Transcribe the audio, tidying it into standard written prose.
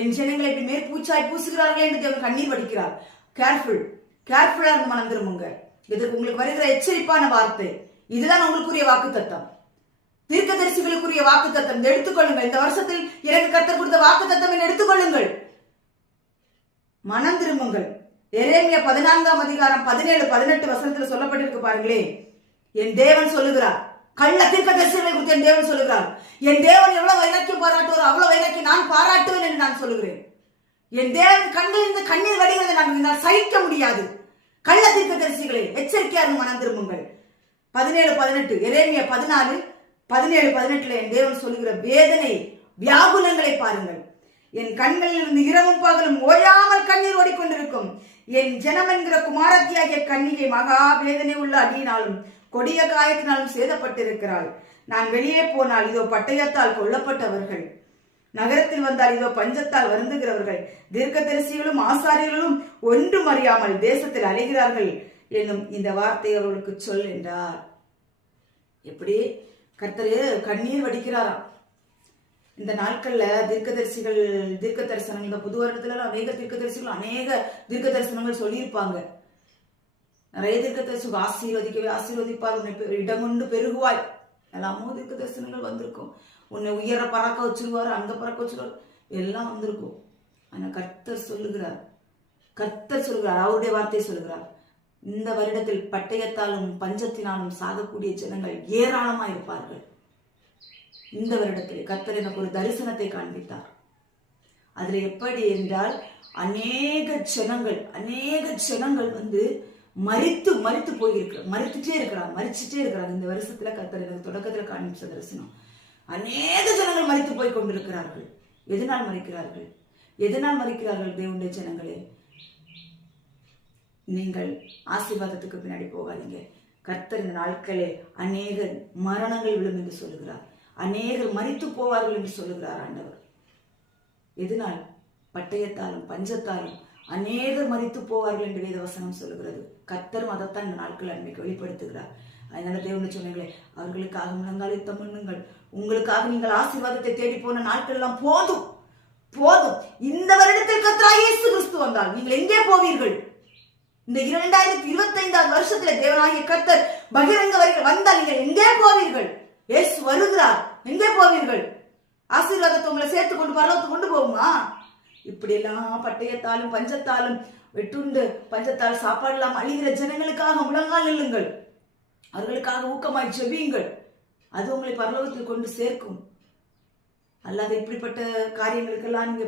என் ஜனங்களை இப்படி மேற்பூச்சாய் பூசுகிறார்களே என்று தேவன் கண்ணீர் வடிக்கிறார். கேர்ஃபுல்லா இருந்து மனம் திரும்புங்க. இதுக்கு உங்களுக்கு வருகிற எச்சரிப்பான வார்த்தை. இதுதான் உங்களுக்குரிய வாக்குத்தத்தம், தீர்க்கதரிசிகளுக்குரிய வாக்குத்தத்தம். எடுத்துக்கொள்ளுங்கள். இந்த வருஷத்தில் எனக்கு கர்த்தர் கொடுத்த வாக்குத்தத்தம் எடுத்துக்கொள்ளுங்கள். மனம் திரும்புங்கள். எரேமியா 14ஆம் அதிகாரம் 17-18 வசனத்தில் சொல்லப்பட்டிருக்கு பாருங்களே. என் தேவன் சொல்லுகிறார், கள்ள தீர்க்கதரிசிகளை குறித்து என் தேவன் சொல்லுகிறார், என் தேவன் எவ்வளவு வைராக்கியம் பாராட்டுவார் அவ்வளவு வைராக்கியம் நான் பாராட்டுவேன் என்று நான் சொல்லுகிறேன். என் தேவன் கண்களிலிருந்து கண்ணீர் வடிகிறதை நான் சகிக்க முடியாது. கள்ள தீர்க்கதரிசிகளை எச்சரிக்கையாக மனம் திரும்புங்கள். 17-18 எரேமியா 14-17-18 என் தேவன் சொல்லுகிற வேதனை வியாகுலங்களை பாருங்கள். என் கண்களில் இருந்து இரவும் பகலும் ஓயாமல் கண்ணீர் ஓடிக்கொண்டிருக்கும். என் ஜனம் என்கிற குமாரத்தியாகிய கன்னிகை மகா வேதனை உள்ள அடியினாலும் கொடிய காயத்தினாலும் சேதப்பட்டிருக்கிறாள். நான் வெளியே போனால் இதோ பட்டயத்தால் கொல்லப்பட்டவர்கள், நகரத்தில் வந்தால் இதோ பஞ்சத்தால் வருந்துகிறவர்கள், தீர்க்கதரிசிகளும் ஆசாரியர்களும் ஒன்றும் அறியாமல் தேசத்தில் அலைகிறார்கள் என்னும் இந்த வார்த்தை அவர்களுக்கு சொல் என்றார். எப்படி கர்த்தர் கண்ணீர் வடிக்கிறாராம். இந்த நாட்கள்ல தீர்க்க தரிசனங்கள், இந்த புது வருடத்துல அநேக தீர்க்க தரிசனங்கள் சொல்லியிருப்பாங்க. நிறைய தீர்க்க தரிசனம் ஆசீர்வதிப்பார், உன்னை இடமுண்டு பெருகுவாய், எல்லாமோ தீர்க்க தரிசனங்கள் வந்திருக்கும். உன்னை உயர பறக்க வச்சிருவாரு, அங்க பறக்க வச்சிருவாரு, எல்லாம் வந்திருக்கும். ஆனா கர்த்தர் சொல்லுகிறார், அவருடைய வார்த்தையை சொல்லுகிறார், இந்த வருடத்தில் பட்டயத்தாலும் பஞ்சத்தினாலும் சாகக்கூடிய ஜனங்கள் ஏராளமா இருப்பார்கள். இந்த வருடத்தில் கர்த்தர் எனக்கு ஒரு தரிசனத்தை காண்பித்தார். அதுல எப்படி என்றால் அநேக ஜனங்கள் வந்து மரிச்சுட்டே இருக்கிறாங்க. இந்த வருஷத்துல கர்த்தர் எனக்கு தொடக்கத்துல காண்பிச்ச தரிசனம். அநேக ஜனங்கள் மரித்து போய் கொண்டிருக்கிறார்கள். எதனால் மரிக்கிறார்கள் தேவனுடைய ஜனங்களே? நீங்கள் ஆசீர்வாதத்துக்கு பின்னாடி போகாதீங்க. கர்த்தர் இந்த நாட்களே அநேக மரணங்கள் விழும் என்று சொல்லுகிறார், அநேகர் மரித்து போவார்கள் என்று சொல்லுகிறார் ஆண்டவர். எதனால்? பட்டயத்தாலும் பஞ்சத்தாலும் அநேகர் மரித்து போவார்கள் என்று வேதவசனம் சொல்லுகிறது. கர்த்தரும் அதைத்தான் இந்த நாட்கள் அன்றைக்கு வெளிப்படுத்துகிறார். அதனால தேவனுடைய சொன்னீங்களே, அவர்களுக்காக முழங்கால் யுத்தம் பண்ணுங்கள். உங்களுக்காக நீங்கள் ஆசீர்வாதத்தை தேடி போன நாட்கள் எல்லாம் போதும். இந்த வருடத்தில் கர்த்தராகிய இயேசு கிறிஸ்து வந்தால் நீங்கள் எங்கே போவீர்கள்? இந்த 2025 வருஷத்துல தேவனாகிய கர்த்தர் பகிரங்க வந்தால் நீங்கள் எங்கே போவீர்கள்? இயேசு வருகிறார், எங்கே போவீர்கள்? ஆசீர்வாதத்தை உங்களை சேர்த்து கொண்டு பரலோகத்துக்கு கொண்டு போகுமா? இப்படி எல்லாம் பட்டயத்தாலும் பஞ்சத்தாலும் வெட்டுண்டு பஞ்சத்தால் சாப்பாடு எல்லாம் அழிகிற ஜனங்களுக்காக முழங்கால் நில்லுங்கள். அவர்களுக்காக ஊக்கமாய் ஜெபியுங்கள். அது உங்களை பரலோகத்தில் கொண்டு சேர்க்கும். அல்லாத இப்படிப்பட்ட காரியங்களுக்கெல்லாம் நீங்க